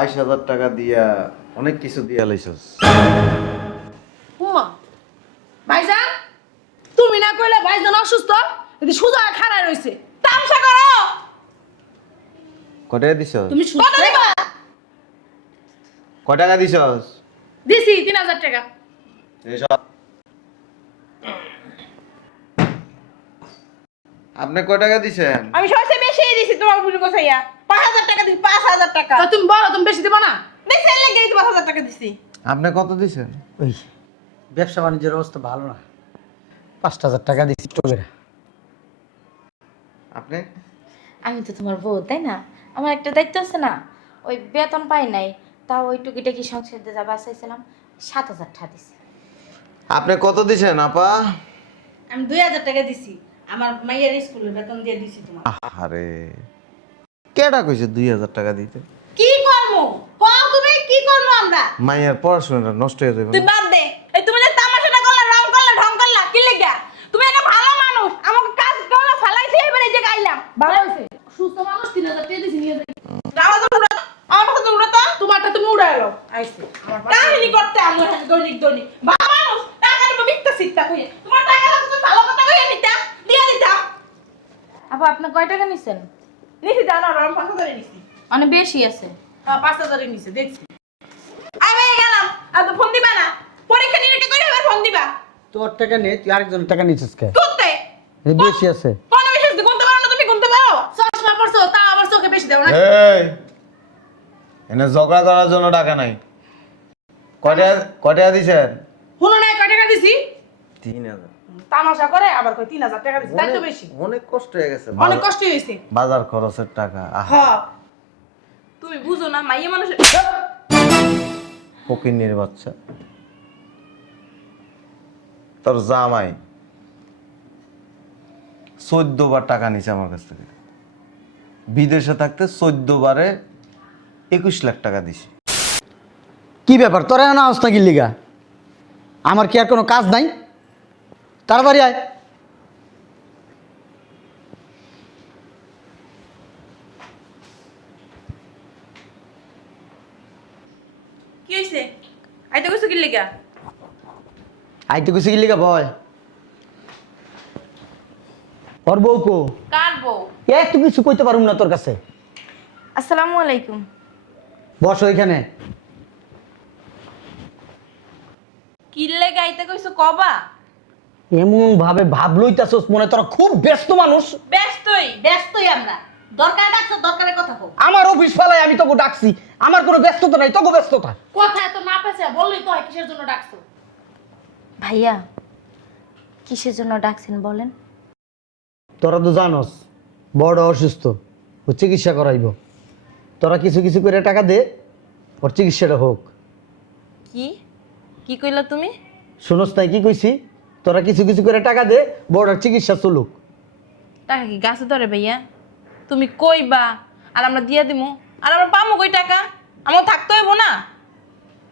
22,000 টাকা দিয়া অনেক কিছু দিয়া লাইছস। উম্মা ভাইজান তুমি না কইলে ভাইজান অসুস্থ এদি সুজা খাড়ায় রইছে তামসা করো। কয় টাকা দিছস? তুমি সুস্থ দিবা কয় টাকা দিছস? দিছি 3000 টাকা। এসব আপনি কয় টাকা দিছেন? আমি সবচেয়ে বেশি দিছি তোমার বুঝি কোথাইয়া 5000 টাকা দিছি 5000 টাকা তো তুমি বলো তুমি বেশি দিবা না? দিছি লাগেই তো 5000 টাকা দিছি। আপনি কত দিছেন? ওই ব্যবসা বাণিজ্যের অবস্থা ভালো না, 5,000 টাকা দিচ্ছি টোকেরা। আপনি? আমি তো তোমার বউ তাই না, আমার একটা দায়িত্ব আছে না। ওই বেতন পাই নাই, তাও ওই টুকিটাকি সংসার দিয়ে যা বাঁচাইছিলাম 7,000 টাকা দিছি। আপনি কত দিছেন আপা? আমি 2000 টাকা দিছি আমার মাইয়ের স্কুলের বেতন দিয়ে দিছি তোমার। আরে কেডা কইছে 2000 টাকা দিতে? কি করমু কও তুমি কি করমু আমরা? মাইয়ার পড়াশোনাটা নষ্ট হয়ে যাবে। তুই বাদ দে এই তুমি যে তামাশাটা করলা রং করলা ঢং করলা কি লাগা? তুমি একটা ভালো মানুষ আমাকে কাজ করলা ফালাইছি এবারে এই যে গাইলাম ভালো হইছে সুস্থ মানুষ 3000 টাকা দিছি নিয়ে যাই। আমার তো উড়া আমার তো উড়া তো তোমারটা তুমি উড়াই লও আইছে আমার পাশে। কাহিনী করতে আমরা দৈনিক দৈনিক ভালো মানুষ টাকা দেবো মিথ্যা সিটটা কইয়া তোমার টাকা লাগতো তো ভালো কথা কইয়া নিতা দিয়া দিতাম। আপা আপনি কয় টাকা নিছেন? নিছি জানো আমি 5000 নিছি। মানে বেশি আছে। হ্যাঁ 5000 নিছে দেখছি। আমি গেলাম আর তো ফোন দিবা না পরীক্ষা নিরীক্ষা করে আবার ফোন দিবা। তোর টাকা নেই, তুই আরেকজনের টাকা নিচ্ছিস কে? করতে এই বেশি আছে। কোন বিশেষ গুনতে পারো না তুমি গুনতে পারো? চশমা পরছো তা আবার চোখে বেশি দাও না। এই এনে ঝগড়া করার জন্য টাকা নাই। কয় টাকা দিছেন? হুনো নাই কয় টাকা দিছি? 3000। তামাশা করে আবার কই 3000 টাকা দিছি তাই তো বেশি। অনেক কষ্ট হয়ে গেছে। অনেক কষ্ট হইছে। বাজার খরচের টাকা। হ্যাঁ তুমি বুঝো না মাইয়া মানুষের ফকিন্নির বাচ্চা। তোর জামাই 14 বার টাকা নিছে আমার কাছ থেকে। বিদেশে থাকতে 14 বারে 21 লাখ টাকা দিছি। কি ব্যাপার, তোরা না অবস্থা কি লিগা? আমার কি আর কোনো কাজ নাই? তাড়াতাড়ি আয়। কি হইছে? আইতে কইছো কি লাগা? আইতে কইছি কি লিগা ভয়? ওর বউ কো? কার বউ? এত কিছু কইতে পারুম না তোর কাছে। আসসালামু আলাইকুম। বসো এখানে। কি লাগা আইতে কইছো কবা? এমন ভাবে ভাব লইতাছস মনে তোরা খুব ব্যস্ত মানুষ। ব্যস্তই আমরা দরকার ডাকছো দরকারের কথা কও। আমার অফিস ফালায় আমি তোকে ডাকছি, আমার কোনো ব্যস্ততা নাই, তোকে ব্যস্ততা। কথা এত না পেছে বললেই তো হয় কিসের জন্য ডাকছো? ভাইয়া কিসের জন্য ডাকছেন বলেন? তোরা তো জানোস বড় অসুস্থ, ও চিকিৎসা করাইব। তোরা কিছু কিছু করে টাকা দে, ওর চিকিৎসাটা হোক। কি কি কইলা তুমি? শুনোস তাই কি কইছি? তোরা কিছু কিছু করে টাকা দে, বড়টার চিকিৎসা চলুক। টাকা কি গাছে ধরে ভাইয়া? তুমি কইবা আর আমরা দিয়া দিমু আর আমরা পামু কই টাকা? আমার থাকতে হইব না?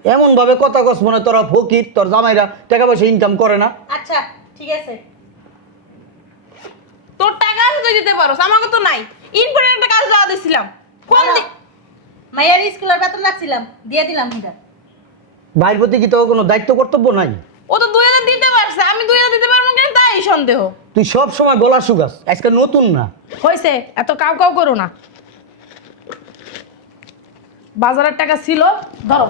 এমন ভাবে কথা কস মনে তোরা ফকির, তোর জামাইরা টাকা পয়সা ইনকাম করে না। আচ্ছা ঠিক আছে তোর টাকা আছে তুই দিতে পারোস আমাকে তো নাই। ইনপুটের একটা কাজ দেওয়া দিছিলাম কোন মাইয়ার স্কুলের বেতন রাখছিলাম দিয়ে দিলাম হিডা। ভাইয়ের প্রতি কি তোর কোনো দায়িত্ব কর্তব্য নাই? ও তো 2000 দিতে পারছে আমি 2000 দিতে পারবো কিনা তাই সন্দেহ। তুই সব সময় গলা শুকাস, আজকে নতুন না। হইছে এত কাউ কাউ করো না। বাজারের টাকা ছিল ধরো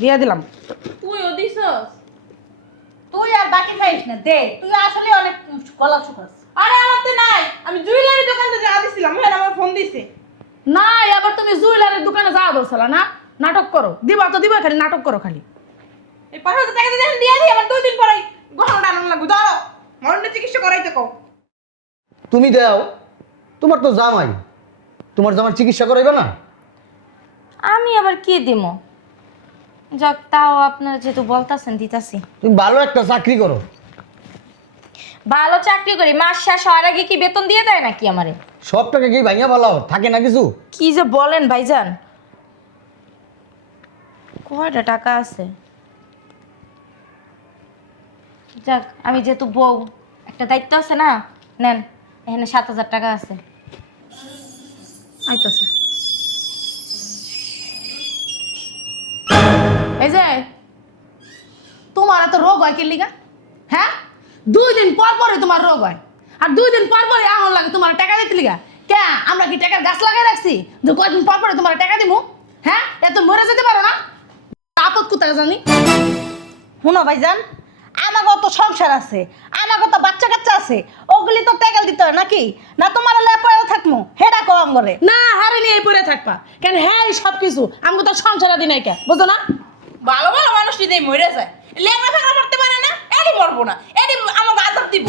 দিয়ে দিলাম। তুইও দিছস? তুই আর বাকি পাইস না দে, তুই আসলে অনেক গলা শুকাস। আরে আমার তো নাই আমি জুয়েলারি দোকানে যা দিছিলাম হ্যাঁ আমার ফোন দিছে। না এবার তুমি জুয়েলারির দোকানে যাওয়া দরছালা না, নাটক করো। দিবা তো দিবা, খালি নাটক করো খালি। এই 5000 টাকা দিয়ে দিয়ে দিই আমার 2 দিন পরে গহনা আনন লাগবে ধরো মরণের চিকিৎসা করাইতে কও। তুমি দাও, তোমার তো জামাই, তোমার জামার চিকিৎসা করাইবে না? আমি আবার কি দিমু? যাক তাও আপনারা যেহেতু বলতাছেন দিতাছি। তুমি ভালো একটা চাকরি করো। ভালো চাকরি করি, মাস শেষ হওয়ার আগে কি বেতন দিয়ে দেয় নাকি আমারে? সব টাকা কি ভাঙিয়া ভালো থাকে না কিছু? কি যে বলেন ভাইজান, কয়টা টাকা আছে? যাক আমি যেহেতু বউ, একটা দায়িত্ব আছে না, নেন এখানে 7,000 টাকা আছে। আইতাছে এই যে তোমার এত রোগ হয় কি লিগা? হ্যাঁ, 2 দিন পর পরে তোমার রোগ হয়, আর 2 দিন পর পরে আহন লাগে তোমার টাকা দিতে লিগা। কে আমরা কি টাকার গাছ লাগাই রাখছি যে কয়দিন পর পরে তোমার টাকা দিমু? হ্যাঁ, এত মরে যেতে পারো না? আপদ কোথায় জানি? শুনো ভাইজান, আমাকে তো সংসার আছে, আমাকে তো বাচ্চা কাচ্চা আছে, ওগুলি তো টেকাল দিতে হয় নাকি? না তোমার লেপড়ে থাকবো হেডা কম করে? না, হারে নিয়ে পড়ে থাকবা কেন? হ্যাঁ, সব কিছু আমাকে তো সংসার দিন নাই কে, বুঝো না? ভালো ভালো মানুষ যদি মরে যায়, লেখা ফেলা করতে পারে না, এডি মরবো না, এডি আমাকে আদর দিব।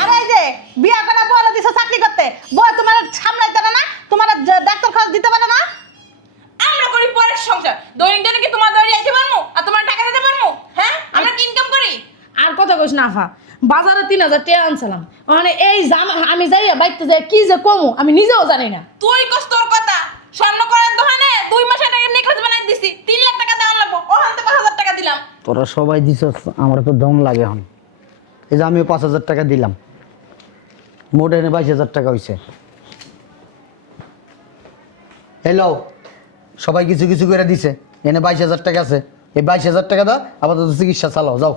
আর এই যে বিয়া করা বড় দিছে চাকরি করতে, বউ তোমার সামলাইতে পারে না, তোমার ডাক্তার খরচ দিতে পারে না? আমরা করি পরের সংসার, দৈনিক দৈনিক কি তোমার দৌড়ে যাইতে পারবো আর তোমার টাকা দিতে পারবো? হ্যাঁ, আমরা কি ইনকাম করি? আর কথা কইস না আফা, বাজারে 3000 টাকা আনছিলাম, মানে এই আমি যাইয়া বাইতে যাই কি যে কমু আমি নিজেও জানি না। তুই কস তোর কথা, স্বর্ণ করার দোকানে 2 মাসের টাকা নেকলেস বানাই দিছি, 3 লাখ টাকা দেওয়া লাগবো, ওখান থেকে 5000 টাকা দিলাম। তোরা সবাই দিছস, আমার তো দম লাগে এখন। এই যে আমিও 5000 টাকা দিলাম, মোট এনে 22000 টাকা হয়েছে। হ্যালো, সবাই কিছু কিছু করে দিছে, এনে 22000 টাকা আছে। এই 22000 টাকা দাও, আপাতত চিকিৎসা চালাও, যাও।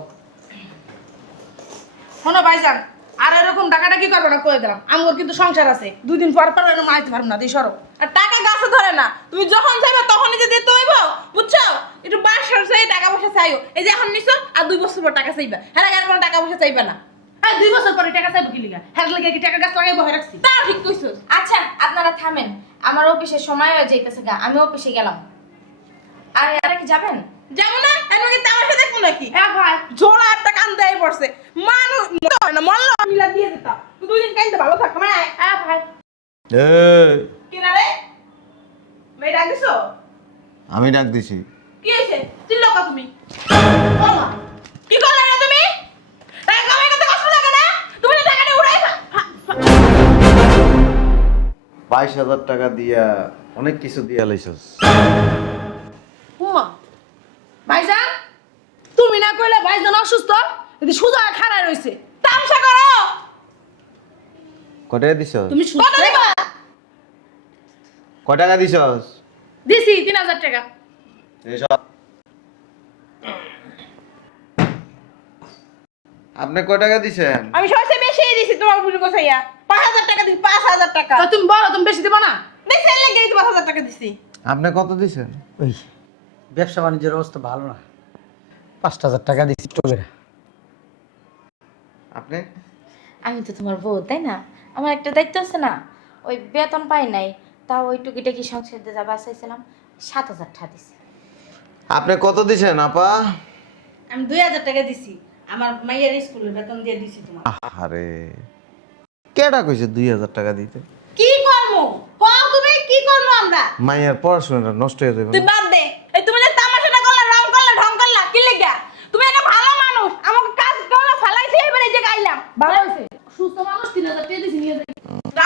শোনো ভাইজান, আর এরকম টাকাটা কি করবো না কয়ে দিলাম, আমার কিন্তু সংসার আছে, 2 দিন পর পর মাইতে পারবো না, দিই সরো। আর টাকা গাছে ধরে না, তুমি যখন চাইবে তখনই যে দিতে হইব, বুঝছো? একটু বাসার চাই টাকা পয়সা চাইও, এই যে এখন নিছো আর 2 বছর পর টাকা চাইবা, হ্যাঁ আর কোনো টাকা পয়সা চাইবা না। আর 2 বছর পরে টাকা চাইবো কি লিগা? হ্যাঁ লাগে কি টাকা গাছ লাগাই বহে রাখছি? তা ঠিক কইছো। আচ্ছা আপনারা থামেন, আমার অফিসের সময় হয়ে যাইতেছে গা, আমি অফিসে গেলাম। আর এরা কি যাবেন? যেমন না এখন কি তামাশা দেখবো নাকি? হ্যাঁ ভাই, জোড়া একটা কান দেয় পড়ছে, মানুষ না মরলো মিলা দিয়ে দিতা, 2 দিন কাইতে ভালো থাক। মানে হ্যাঁ ভাই, এই, কিনা রে মেয়ে ডাক দিছো? আমি ডাক দিছি। কি হয়েছে? চিল্লাও তুমি? বলো কি করলে না তুমি? টাকা কামাই করতে কষ্ট লাগে না? তুমি না টাকা নিয়ে উড়াইবা। 22000 টাকা দিয়া অনেক কিছু দিয়া লাইছস। উমা ভাইজান, তুমি না কইলে ভাইজান অসুস্থ, এদি সুজা খাড়ায় রইছে, তামসা করো। কয় টাকা দিছস? তুমি কত সুস্থ দিবা? কয় টাকা দিছস? দিছি 3000 টাকা। এসব আপনি কয় টাকা দিছেন? আমি সবচেয়ে বেশি দিছি তোমার বুঝি গোছাইয়া, 5000 টাকা দিছি, 5000 টাকা তো তুমি বলো, তুমি বেশি দিবা না? দেখছেন লেগে 5000 টাকা দিছি। আপনি কত দিছেন? ওই ব্যবসা বাণিজ্যের অবস্থা ভালো না, 5000 টাকা দিচ্ছি টোকেরা। আপনি? আমি তো তোমার বউ, তাই না? আমার একটা দায়িত্ব আছে না? ওই বেতন পাই নাই, তাও ওই টুকিটাকি সংসার দিয়ে যা বাঁচাইছিলাম, 7000 টাকা দিছি। আপনি কত দিছেন আপা? আমি 2000 টাকা দিছি, আমার মাইয়ের স্কুলের বেতন দিয়ে দিছি তোমার। আরে কেডা কইছে 2000 টাকা দিতে? কি করবো কও তুমি? কি করবো আমরা? মাইয়ার পড়াশোনাটা নষ্ট হয়ে যাবে তুই বাদ দে, এই তুমি যে তামাশাটা করলা, রং করলা, ঢং করলা, কি লাগা? তুমি একটা ভালো মানুষ, আমাকে কাজ করলা ফালাইছি, এবারে এই যে গাইলাম। ভালো হইছে, সুস্থ মানুষ 3000 টাকা দিছি, নিয়ে যাই।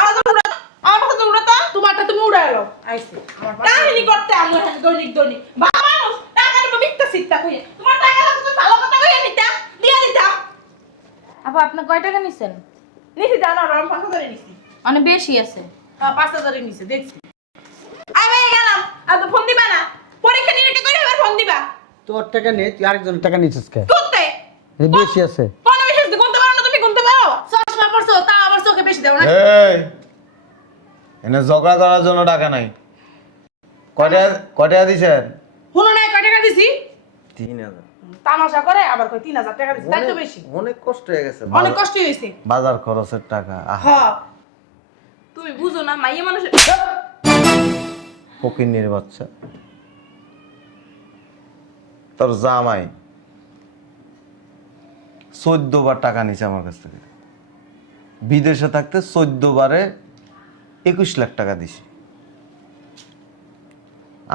আমার তো উড়া, আমার কথা তো উড়াতা। তোমারটা তুমি উড়াই এলো, আইছে আমার পাশে। কাহিনী করতে আমি এখানে দৈনিক দৈনিক। ভালো মানুষ, টাকা নিবো মিথ্যা সিটটা কইয়ে। তোমার টাকা লাগতো তুমি ভালো কথা কইয়ে নিতা, দিয়ে দিতাম। আপা আপনি কয় টাকা নিছেন? নিছি জানো, আমি 5000 নিছি। মানে বেশি আছে। হ্যাঁ, 5000 এর নিচে দেখছি। আমি গেলাম, আর তো ফোন দিবা না। পরীক্ষা নিরীক্ষা করে এবার ফোন দিবা। তোর টাকা নেই, তুই আরেকজনের টাকা নিচ্ছিস কে? করতে এই বেশি আছে। কোন বিশেষ গুনতে পারো না, তুমি গুনতে পারো? চশমা পরছো, তা আবার চোখে বেশি দেও না? এই এনে ঝগড়া করার জন্য টাকা নাই। কয় টাকা দিছেন? শুনো নাই কয় টাকা দিছি? 3000। তামাশা করে আবার কয় 3000 টাকা দিছি, তাই তো বেশি। অনেক কষ্ট হয়ে গেছে। অনেক কষ্ট হইছে। বাজার খরচের টাকা। হ্যাঁ, তুমি বুঝো না, মাইয়া মানুষের ফকিন্নির বাচ্চা। তোর জামাই 14 বার টাকা নিছে আমার কাছ থেকে। বিদেশে থাকতে 14 বারে 21 লাখ টাকা দিছি।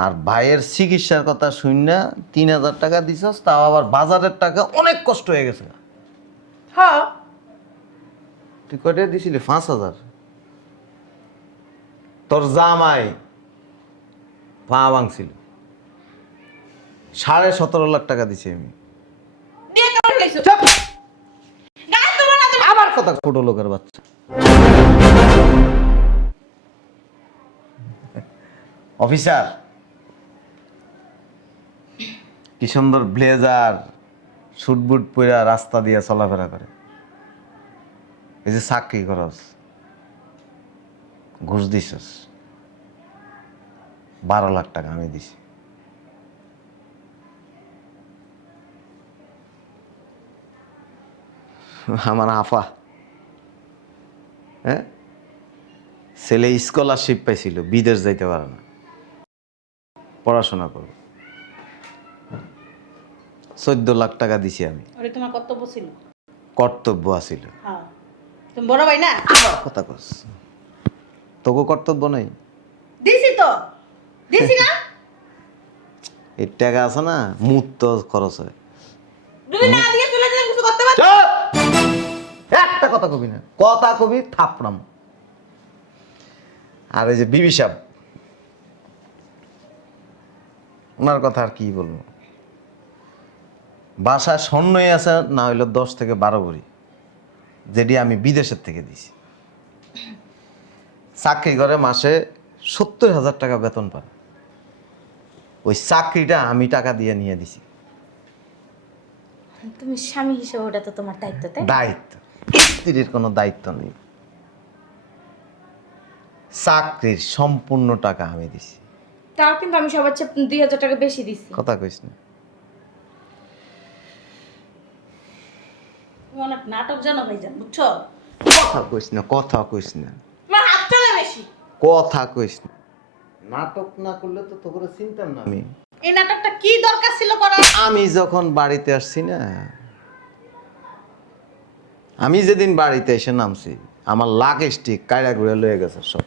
আর ভাইয়ের চিকিৎসার কথা শুননা 3000 টাকা দিছস, তাও আবার বাজারের টাকা। অনেক কষ্ট হয়ে গেছে। হ্যাঁ, তুই কয়টা দিছিলি? 5000। তোর জামাই পা ভাঙছিল, 17.5 লাখ টাকা দিছি আমি। দিয়ে কেমন লাগছে? গায়ে তোমার না তুমি। আবার কথা ছোট লোকের বাচ্চা। অফিসার কি সুন্দর ব্লেজার স্যুট বুট পরে রাস্তা দিয়ে চলাফেরা করে। এই যে চাকরি করস, ঘুষ দিছস, 12 লাখ টাকা আমি দিছি। আমার আফা, হ্যাঁ, ছেলে স্কলারশিপ পাইছিল, বিদেশ যাইতে পারে না, পড়াশোনা করো, 14 লাখ টাকা দিছি আমি। ওরে তোমার কর্তব্য ছিল। কর্তব্য আছিল। হ্যাঁ, তুমি বড় ভাই না? কথা কস, তোকে কর্তব্য নাই? দিছি তো, দিছি না? এই টাকা আছে না, মুহূর্ত খরচ হয়। তুমি না দিয়ে চলে গেলে কিছু করতে পারছো? চুপ! একটা কথা কবি না, কথা কবি থাপড়াম। আর এই যে বিবি সাহেব, ওনার কথা আর কি বলবো। বাসায় স্বর্ণই আছে না হইলো 10 থেকে 12 ভরি, যেটি আমি বিদেশের থেকে দিছি। চাকরি করে মাসে 70,000 টাকা বেতন পায়। ওই চাকরিটা আমি টাকা দিয়ে নিয়ে দিছি। তুমি স্বামী হিসেবে ওটা তো তোমার দায়িত্ব, তাই না? দায়িত্ব, স্ত্রীর কোনো দায়িত্ব নেই। চাকরির সম্পূর্ণ টাকা আমি দিছি। তাও কিন্তু আমি সবার চেয়ে 2,000 টাকা বেশি দিছি। কথা কইস না। তুমি অনেক নাটক জানো ভাইজান, বুঝছো? কথা কইস না, কথা কইস না, তোমার হাত চলে বেশি। কথা কইস না। নাটক না করলে তো তোকে চিনতাম না আমি। এই নাটকটা কি দরকার ছিল করার? আমি যখন বাড়িতে আসছি না, আমি যেদিন বাড়িতে এসে নামছি, আমার লাগেজ ঠিক কায়রা ঘুরে লয়ে গেছে সব।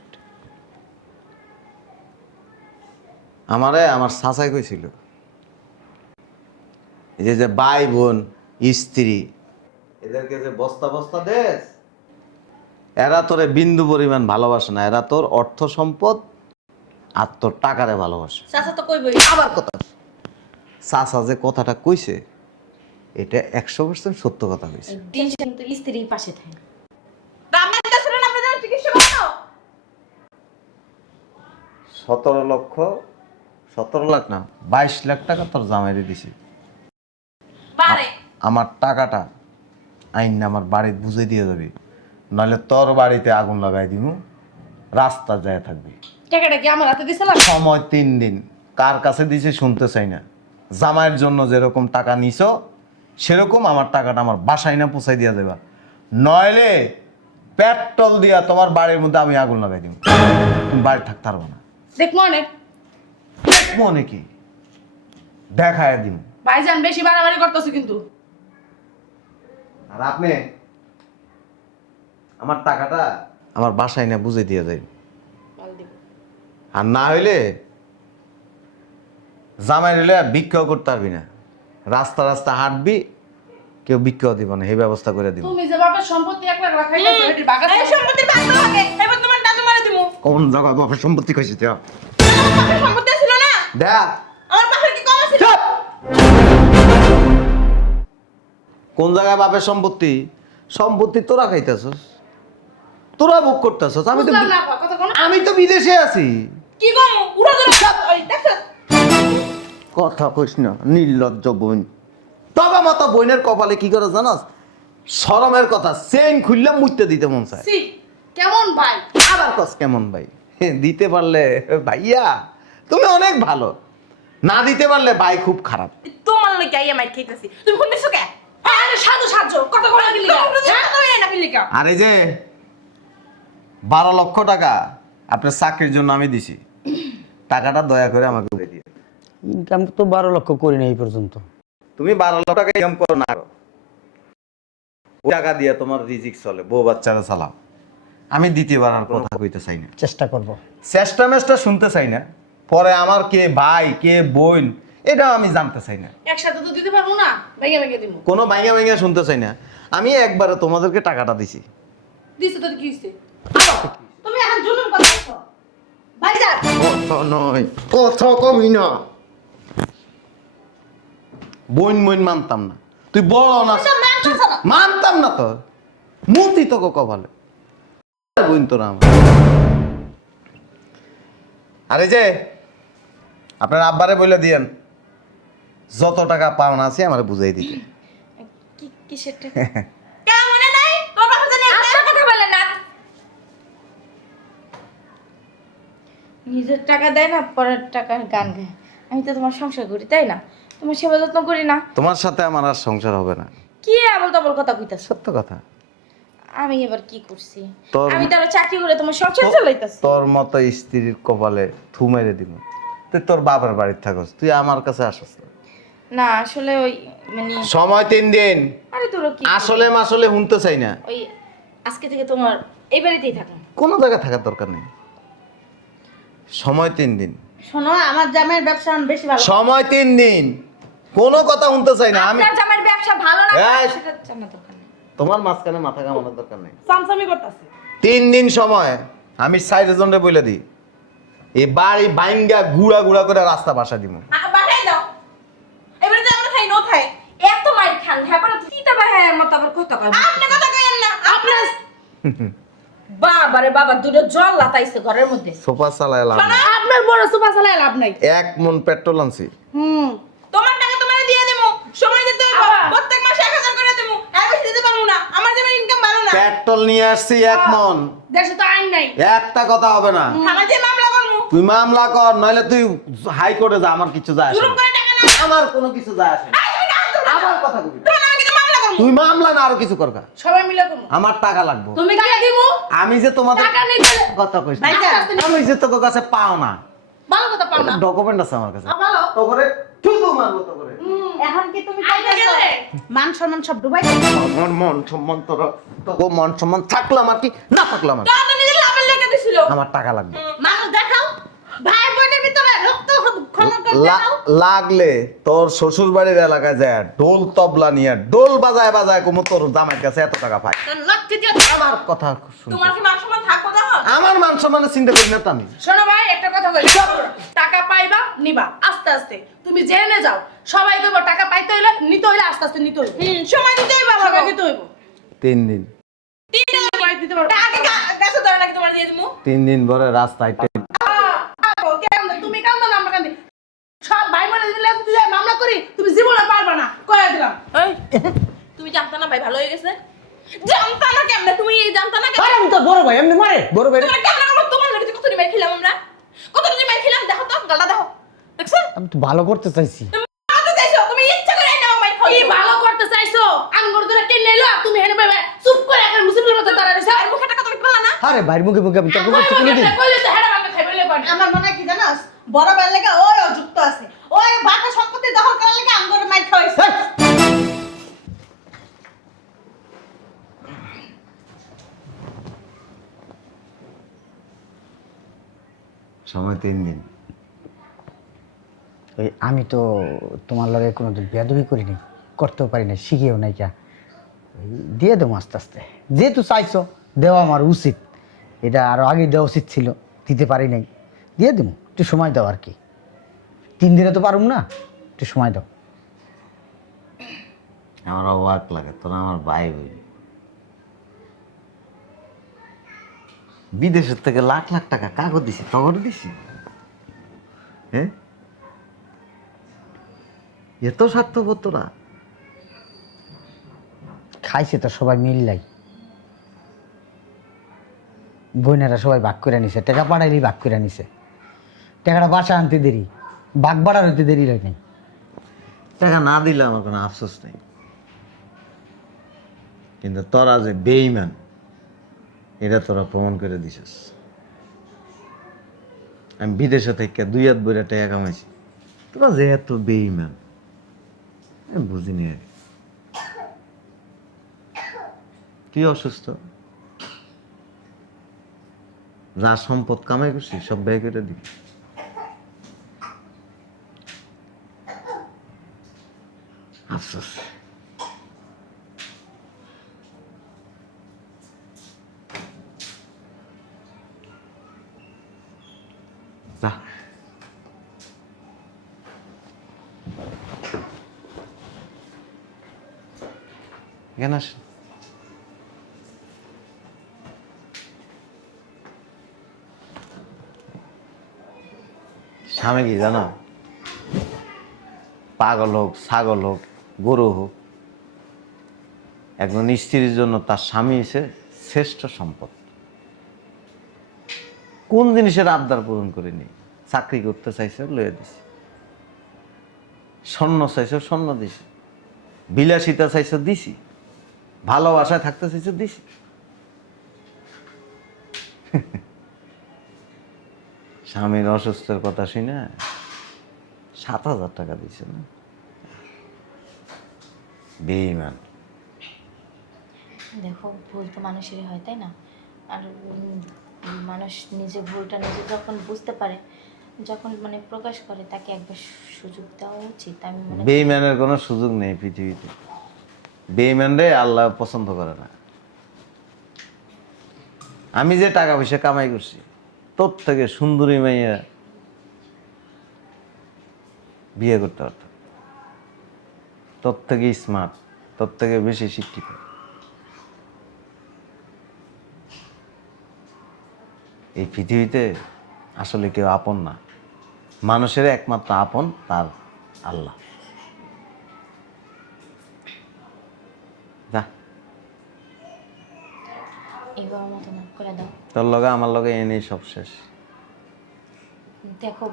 আমারে আমার চাচাই কইছিল, এই যে ভাই বোন স্ত্রী এদেরকে যে বস্তা বস্তা দেস, এরা তোরে বিন্দু পরিমাণ ভালোবাসে না, এরা তোর অর্থ সম্পদ আর তোর টাকারে ভালোবাসে। চাচা তো কইবই। আবার কথা, চাচা যে কথাটা কইছে এটা 100% সত্য কথা কইছে। দিন কিন্তু স্ত্রীর পাশে থাকে। আমার কাছে না আপনি যেন চিকিৎসা করো। 17 লাখ না, 22 লাখ টাকা তোর জামাইরে দিছি। পারে আমার টাকাটা আইন না আমার বাড়িতে বুঝে দিয়ে যাবি, নাহলে তোর বাড়িতে আগুন লাগাই দিব, রাস্তা যায় থাকবি। টাকাটা কি আমার হাতে দিছিলাম? সময় 3 দিন, কার কাছে দিছি শুনতে চাই না। জামাইয়ের জন্য যেরকম টাকা নিছো সেরকম আমার টাকাটা আমার বাসায় না পৌঁছাই দিয়া দেবা, নইলে পেট্রোল দিয়া তোমার বাড়ির মধ্যে আমি আগুন লাগাই দিব, তুমি বাড়ি থাকতে পারবো না। দেখবো অনেক মনে কি দেখায় দিব। ভাইজান বেশি বাড়াবাড়ি করতেছে কিন্তু। আর আপনি আমার টাকাটা আমার বাসায় না বুঝে দিয়ে যাই, আর না হইলে জামাই হইলে ভিক্ষাও করতে পারবি না, রাস্তা রাস্তা হাঁটবি, কেউ ভিক্ষাও দিব না, এই ব্যবস্থা করে দিব। তুমি যে বাপের সম্পত্তি 1 লাখ রাখাইছো এটির বাগান এই সম্পত্তির ভাগ দাও আগে, এবার তোমার দাদু মারে দিমু। কোন জায়গায় বাপের সম্পত্তি কইছিস তুই? আমার সম্পত্তি ছিল না? দেখ আমার বাপের কি কম আছে? চুপ! কোন জায়গায় বাপের সম্পত্তি? সম্পত্তি তোরা খাইতেছস, তোরা ভোগ করতেছস। বুঝলাম না কথা কোন। আমি তো বিদেশে আছি। কি গম উড়া ধরে ওই দেখছ? কথা কইস না, নির্লজ্জ বোন। তবে মতো বোনের কপালে কি করে জানাস? শরমের কথা, চেইন খুললে মুইতে দিতে মন চায়। সি কেমন ভাই? আবার কস কেমন ভাই? দিতে পারলে ভাইয়া তুমি অনেক ভালো, না দিতে পারলে ভাই খুব খারাপ। তোমার লই গাইয়া মাইর খাইতাছি। তুমি ফোন দিছো কে? আরে সাধু সাধু কথা কোন দিলি হ্যাঁ তুমি না ফিলিকা। আর এই যে 12 লক্ষ টাকা আপনার চাকরির জন্য আমি দিছি, টাকাটা দয়া করে আমাকে দিয়ে দিও। ইনকাম তো 12 লক্ষ করি না এই পর্যন্ত। তুমি 12 লক্ষ টাকা ইনকাম করো না, ওই টাকা দিয়ে তোমার রিজিক চলে, বউ বাচ্চারা চালাও। আমি দ্বিতীয়বার আর কথা কইতে চাই না, চেষ্টা করব। চেষ্টা মেষ্টা শুনতে চাই না, পরে আমার কে ভাই কে বোন এটাও আমি জানতে চাই না, একসাথে তো দিতে পারবো না, ভেঙে ভেঙে দিব। কোনো ভাইয়া ভাইয়া শুনতে চাই না। আমি একবারে তোমাদেরকে টাকাটা দিছি। দিছে তো কি হইছে? তুমি এখন জুলুম করতেছো ভাইজান। কথা নয়, কথা কমি না। বোন বোন মানতাম না, তুই বড় না, এসব মানতেছো না। মানতাম না তোর মুতি তোকে কপালে বোন তোরা আমার। আরে যে আপনার আব্বারে বলে দিয়েন যত টাকা পাওনা আছে আমার বুঝাই দিতে। কিসের টাকা? কেন মনে নাই তোর বাবা জানি আপনার কথা বলে না। নিজের টাকা দেয় না, পরের টাকার গান গায়। আমি তো তোমার সংসার করি, তাই না? তোমার সেবা যত্ন করি না। তোমার সাথে আমার আর সংসার হবে না। কি আবল তাবল কথা কইতাছ? সত্য কথা। আমি এবার কি করছি? তোর- আমি তো আরো চাকরি করে তোমার সংসার চালাইতাছি। তোর মতো স্ত্রীর কপালে থু মেরে দিব। তুই তোর বাবার বাড়িতে থাকস, তুই আমার কাছে আসস না। না আসলে ওই মানে সময় 3 দিন। আরে তোর কি আসলে মাসলে শুনতে চাই না। ওই আজকে থেকে তোমার এই বাড়িতেই থাকো। কোনো জায়গায় থাকার দরকার নেই। সময় 3 দিন। শোনো আমার জামাইয়ের ব্যবসা আমার বেশি ভালো। সময় 3 দিন। কোনো কথা শুনতে চাই না আমি। আপনার জামাইয়ের ব্যবসা ভালো না, এই! সেটা জানা দরকার নেই। তোমার মাঝখানে মাথা কামানোর দরকার নেই। সামসামি করতেছে। 3 দিন সময়। আমি 60 জনরে বলে দিই, এই বাড়ি বাইঙ্গা গুড়া গুড়া করে রাস্তা বাসা দিব। বাড়াই দাও এবারে যে আমরা খাই নো খাই এত মাইর খান, হ্যাঁ পরে তিতা বা হ্যাঁ মত আবার কথা কয়। আপনি কথা কইেন না আপনার বাবারে বাবা, দুটো জল লাতাইছে ঘরের মধ্যে। সোফা চালায় লাভ নাই। আপনার বড় সুপার চালায় লাভ নাই। 1 মন পেট্রোল আনছি। তোমার টাকা তোমারে দিয়ে দেবো সময় দিতে হবে প্রত্যেক মাসে 1000 করে দেবো আর বেশি দিতে পারবো না আমার যেমন ইনকাম ভালো না পেট্রোল নিয়ে আসছি 1 মন। দেশে তো আইন নাই। একটা কথা হবে না। আমার যে মামলা করবো তুই মামলা কর, নইলে তুই হাইকোর্টে যা, আমার কিছু যায় আসে জুলুম না। করে টাকা না আমার কোনো কিছু যায় আসে না। আবার কথা কবি না। তোমার আমি কিন্তু মামলা করবো তুই মামলা না আরো কিছু করকা। সবাই মিলে করবো। আমার টাকা লাগবে। তুমি টাকা দিমু, আমি যে তোমাদের টাকা নিতে কথা কইছি, আস্তে আস্তে নিবো। আমি যে তোর কাছে পাও না, ভালো কথা পাও না। ডকুমেন্ট আছে আমার কাছে। ভালো। তো করে শুধু মারবো তো করে। এখন কি তুমি আইনে কইতাছো গেলে? মান সম্মান সব ডুবাই আমার মন সম্মান তোর, তোকে মন সম্মান থাকলো আমার কি না থাকলো আমার, টাকা নিজে লাভের লেগে দিছিল আমার টাকা লাগবে। মানুষ দেখাও ভাই বোনের ভিতরে রক্ত খনন করে দেখাও। লাগলে তোর শ্বশুর বাড়ির এলাকায় যায় ঢোল তবলা নিয়ে ডোল বাজায় বাজায় কুমু তোর জামাইয়ের কাছে এত টাকা পায়। তোর লাঠি দিয়ে আমার কথা শুন। তোমার কি মান সম্মান থাকবো দেখো আমার মান সম্মানের চিন্তা করি না তো আমি। শোনো ভাই, একটা কথা বলি, টাকা পাইবা নিবা আস্তে আস্তে। তুমি জেনে যাও, সবাই কইব টাকা পাইতে হইলে নিতে হইলে আস্তে আস্তে নিতে হইব। সময় দিতে হবে বাবা সবাই দিতে হইব। 3 দিন। সবাই দিতে পারবো। আগে গাছে ধরে নাকি তোমার দিয়ে দিমু 3 দিন পরে রাস্তায় তুমি কান্দো না, আমরা কান্দি। সব ভাই বোনের মিলে যদি যাই মামলা করি, তুমি জীবনে পারবা না, কইয়া দিলাম। এই তুমি জানতা না ভাই ভালো হয়ে গেছে জানতা না কেমনে তুমি জানতা না কেমনে আরে আমি তো বড় ভাই, এমনি মারে বড় ভাই। তোমার কেমন আমার তোমার লাগে কত মার খেলাম আমরা কত মার খেলাম দেখো তো গালটা দেখো দেখছো আমি তো ভালো করতে চাইছি। তুমি মারতে চাইছো তুমি ইচ্ছা করে না মার খাও কি ভালো করতে চাইছো? আমি করে ধরে কে নিলো, তুমি হেনে ভাই চুপ করে এখন মুসিবতের মধ্যে দাঁড়ায় রইছো। আর মুখে টাকা তুমি পেলা না আরে ভাইয়ের মুখে মুখে আমি তর্ক করছি কোনোদিন? কইলে তো হেডা ভাঙা খাইবে লই পানি। আমার মনে হয় কি জানাস বড় ভাইয়ের লাগে ওই অযুক্ত আছে ওই বাটা সম্পত্তি দখল করার লাগে আমগরে মাইর খাওয়াইছে। সময় 3 দিন। ওই আমি তো তোমার লগে কোনোদিন বেয়াদবি করিনি, করতেও পারি না, শিখিও নাই কা। দিয়ে দেবো আস্তে আস্তে, যেহেতু চাইছো দেওয়া আমার উচিত। এটা আরো আগে দেওয়া উচিত ছিল, দিতে পারি নাই, দিয়ে দেবো। একটু সময় দাও আর কি। 3 দিনে তো পারুম না, একটু সময় দাও। আমার অবাক লাগে, তোরা আমার ভাই হইলি। বিদেশের থেকে লাখ লাখ টাকা কাগজ দিছি, টগর দিছি। হ্যাঁ, এত স্বার্থপর তোরা। খাইছে তো সবাই মিললাই, বোনেরা সবাই ভাগ করে নিছে, টাকা পাঠাইলি ভাগ করে নিছে। টাকাটা বাসা আনতে দেরি, ভাগ বাড়ার হইতে দেরি হয় নাই। টাকা না দিলে আমার কোনো আফসোস নেই, কিন্তু তোরা যে বেঈমান এটা তোরা প্রমাণ করে দিছিস। আমি বিদেশে থেকে 2 হাত ভরে টাকা কামাইছি, তোরা যে এত বেঈমান আমি বুঝিনি। আর তুই অসুস্থ, যা সম্পদ কামাই করছি সব ব্যয় করে দিবি। আফসোস। যা। এখানে আসেন। স্বামী কি জানো? পাগল হোক, ছাগল হোক, গরু হোক, একজন স্ত্রীর জন্য তার স্বামী এসে শ্রেষ্ঠ সম্পদ। কোন জিনিসের আবদার পূরণ করিনি? চাকরি করতে চাইছে, লইয়া দিছি। স্বর্ণ চাইছো, স্বর্ণ দিছি। বিলাসিতা চাইছো, দিছি। ভালোবাসায় থাকতে চাইছো, দিছি। স্বামীর অসুস্থের কথা শুনে 7,000 টাকা দিছে না? বেঈমান। দেখো, ভুল তো মানুষেরই হয়, তাই না? আর মানুষ নিজে ভুলটা নিজে যখন বুঝতে পারে, যখন মানে প্রকাশ করে, তাকে একবার সুযোগ দেওয়া উচিত। আমি মনে করি বেঈমানের কোনো সুযোগ নেই পৃথিবীতে। বেঈমানরে আল্লাহ পছন্দ করে না। আমি যে টাকা পয়সা কামাই করছি, তোর থেকে সুন্দরী মাইয়া বিয়ে করতে পারতাম, তোর থেকে স্মার্ট, তোর থেকে বেশি শিক্ষিত। এই পৃথিবীতে আসলে কেউ আপন না। মানুষের একমাত্র আপন তার আল্লাহ। যা, এবার মতো মাফ করে দাও। তোর লগে আমার লগে এনেই সব শেষ। দেখো,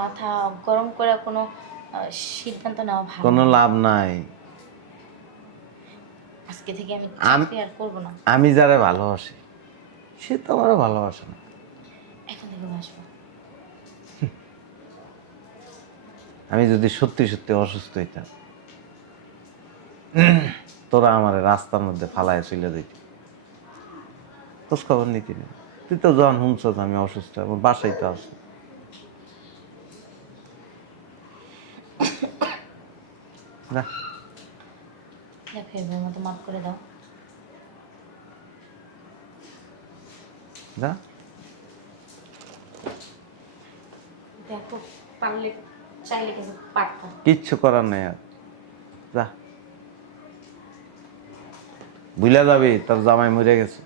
মাথা গরম করে কোনো সিদ্ধান্ত নেওয়া ভালো কোনো না। লাভ নাই। আজকে থেকে আমি চাকরি আর করবো না। আমি যারা ভালোবাসি সে তো আমারও ভালোবাসে না। এখন থেকে বাসবো। আমি যদি সত্যি সত্যি অসুস্থ হইতাম, তোরা আমার রাস্তার মধ্যে ফালায় চলে দিতি, খোঁজ খবর নিতি না। তুই তো যখন শুনছস আমি অসুস্থ, আমার বাসায় তো আসো। যা, দেখো, এবার মতো মাফ করে দাও। যা। দেখো, পারলে চাইলে কিন্তু পারতাম। কিচ্ছু করার নেই আর। যা, ভুলে যাবি তোর জামাই মরে গেছে।